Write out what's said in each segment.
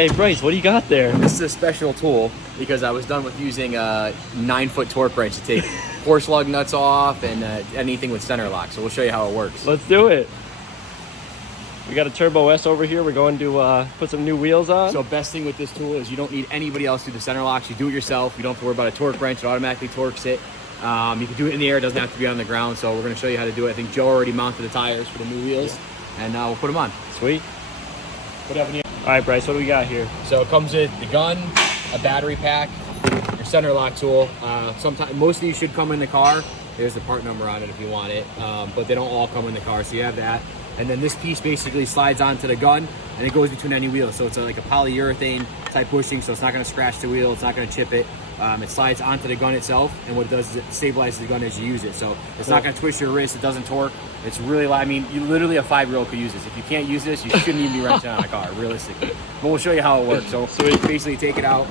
Hey Bryce, what do you got there? This is a special tool because I was done with using a 9-foot torque wrench to take core slug nuts off and anything with Centerlock. So we'll show you how it works. Let's do it. We got a Turbo S over here. We're going to put some new wheels on. So best thing with this tool is you don't need anybody else to do the Centerlocks. You do it yourself. You don't have to worry about a torque wrench. It automatically torques it. You can do it in the air. It doesn't have to be on the ground. So we're going to show you how to do it. I think Joe already mounted the tires for the new wheels, and we'll put them on. Sweet. Whatever. All right, Bryce, what do we got here? So it comes with the gun, a battery pack, your Centerlock tool. Most of these should come in the car. There's the part number on it if you want it, but they don't all come in the car, so you have that. And then this piece basically slides onto the gun, and it goes between any wheel. So it's like a polyurethane type bushing, so it's not going to scratch the wheel, it's not going to chip it. It slides onto the gun itself, and what it does is it stabilizes the gun as you use it. So it's not going to twist your wrist, it doesn't torque. It's really, I mean, literally a 5-year-old could use this. If you can't use this, you shouldn't even be wrenching on a car, realistically. But we'll show you how it works. So basically take it out.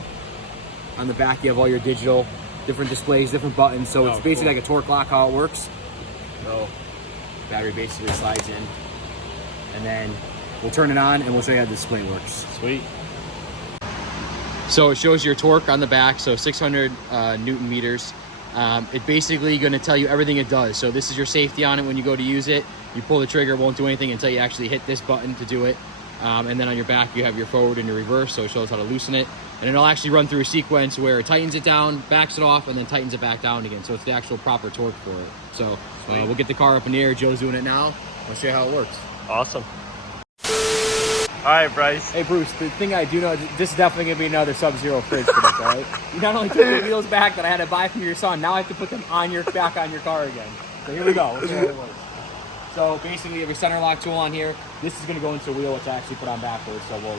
On the back, you have all your digital, different displays, different buttons. So it's basically like a torque lock, how it works. So battery basically slides in, and then we'll turn it on and we'll show you how the display works. Sweet. So it shows your torque on the back, so 600 Newton meters. It basically going to tell you everything it does. So this is your safety on it when you go to use it. You pull the trigger, it won't do anything until you actually hit this button to do it. And then on your back, you have your forward and your reverse, so it shows how to loosen it. And it'll actually run through a sequence where it tightens it down, backs it off, and then tightens it back down again. So it's the actual proper torque for it. So we'll get the car up in the air. Joe's doing it now. I'll show you how it works. Awesome. All right, Bryce. Hey, Bruce, the thing I do know, this is definitely going to be another Sub-Zero fridge for this, all right? You not only took the wheels back that I had to buy from your son, now I have to put them on back on your car again. So here we go. We'll see how it works. So basically, you have your Centerlock tool on here. This is going to go into the wheel, which I actually put on backwards, so we'll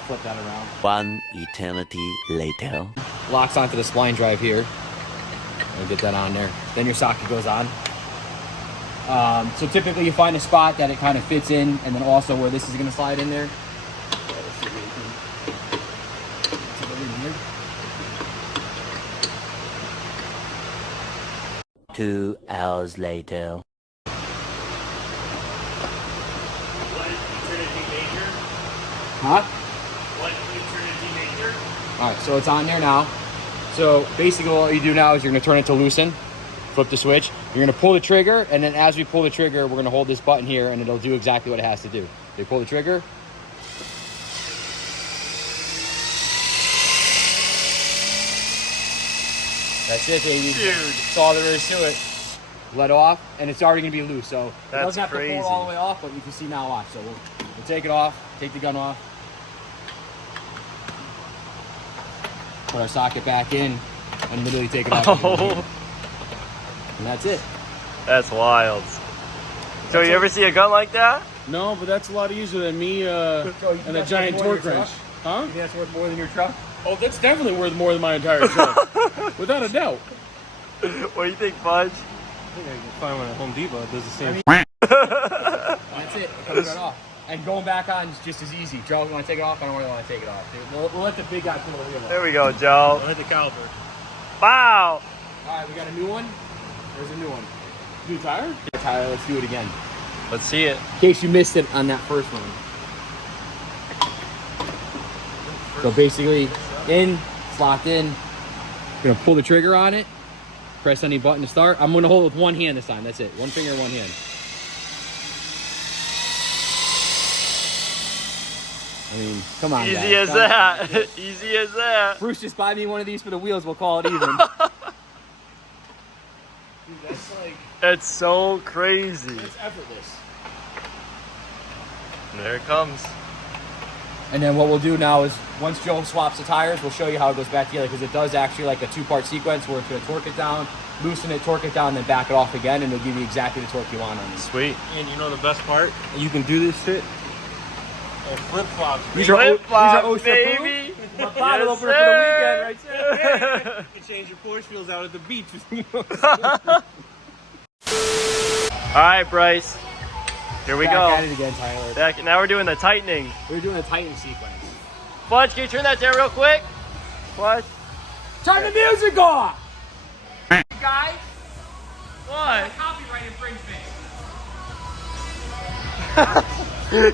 flip that around. One eternity later. Locks onto the spline drive here. I'll get that on there. Then your socket goes on. So typically you find a spot that it kind of fits in, and then also where this is going to slide in there. So let's see what we can here. 2 hours later. Huh? Alright, so it's on there now. So basically what you do now is you're going to turn it to loosen. Flip the switch. You're going to pull the trigger, and then as we pull the trigger, we're going to hold this button here, and it'll do exactly what it has to do. You pull the trigger. That's it, baby. Dude. That's all there is to it. Let off, and it's already going to be loose, so That's it doesn't have crazy. to pull all the way off, but you can see now, watch. So we'll take it off, take the gun off, put our socket back in, and literally take it off. Oh, And that's it. that's wild. So you ever see a gun like that? No, but that's a lot easier than me and a giant torque wrench. Huh? You think that's worth more than your truck? Oh, that's definitely worth more than my entire truck. Without a doubt. What do you think, Fudge? I think I can find one at Home Depot that does the same. That's it. It comes right off. And going back on is just as easy. Joe, you want to take it off? I don't really want to take it off, dude. We'll let the big guy pull the wheel off. There we go, Joe. I hit the caliper. Wow. All right, we got a new one. There's a new one. New tire? Yeah, Tyler, let's do it again. Let's see it. In case you missed it on that first one. So basically, it's locked in. Gonna pull the trigger on it. Press any button to start. I'm gonna hold it with one hand this time. That's it. One finger, one hand. I mean, come on, Easy guys. as that. Easy as that. Bruce, just buy me one of these for the wheels. We'll call it even. Dude, that's like, That's so crazy. that's effortless. There it comes. And then what we'll do now is, once Joe swaps the tires, we'll show you how it goes back together, because it does actually like a 2-part sequence where it's going to torque it down, loosen it, torque it down, then back it off again, and it'll give you exactly the torque you want on it. Sweet. And you know the best part? You can do this shit and flip-flops. These are Flip-flop, OSHA baby. approved. My bottle opener for the weekend right there. You can change your force fields out at the beach. All right, Bryce. Here we Back go. at it again, Tyler. Back, now we're doing the tightening. We're doing a tighten sequence. Fudge, can you turn that down real quick? Fudge. Turn the music off! Guys, What? copyright infringement.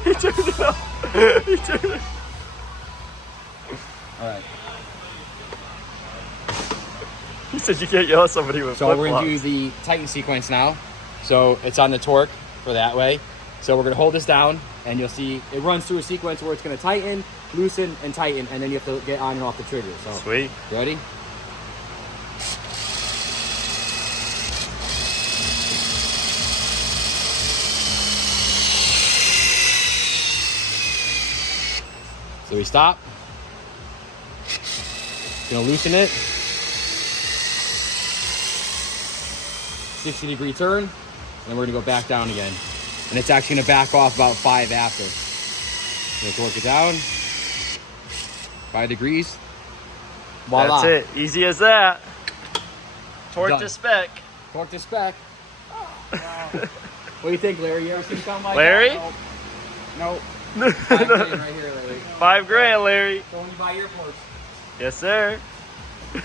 He turned it off. He turned it. All right. He said you can't yell at somebody with So flip we're gonna flops. do the tighten sequence now. So it's on the torque for that way. So we're gonna hold this down and you'll see it runs through a sequence where it's gonna tighten, loosen, and tighten, and then you have to get on and off the trigger. So Sweet. ready? So we stop. Gonna loosen it. 60-degree turn, and then we're gonna go back down again. And it's actually gonna back off about 5 after. Gonna torque it down. 5 degrees. Voila. That's it. Easy as that. Torque Done. to spec. Torque to spec. Wow. What do you think, Larry? You ever seen something like Larry? that? Nope. Nope. 5 grand right here, Larry. $5 grand, Larry. So when you buy airports. Yes, sir.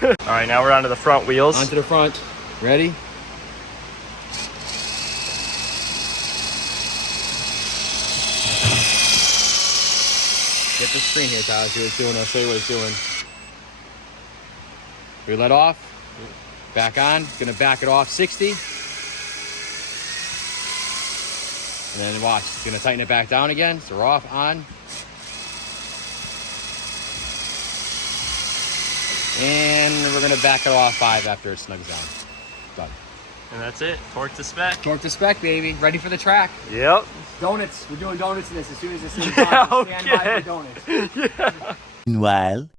All right, now we're onto the front wheels. Onto the front. Ready? Get the screen here, Tyler. See what it's doing. I'll show you what it's doing. We let off. Back on. Gonna back it off 60. And then watch. It's gonna tighten it back down again. So we're off, on. And we're gonna back it off 5 after it snugs down. Done. And that's it. Torque to spec. Torque to spec, baby. Ready for the track. Yep. Donuts. We're doing donuts in this as soon as this thing Yeah, Stand by okay. for donuts. Meanwhile,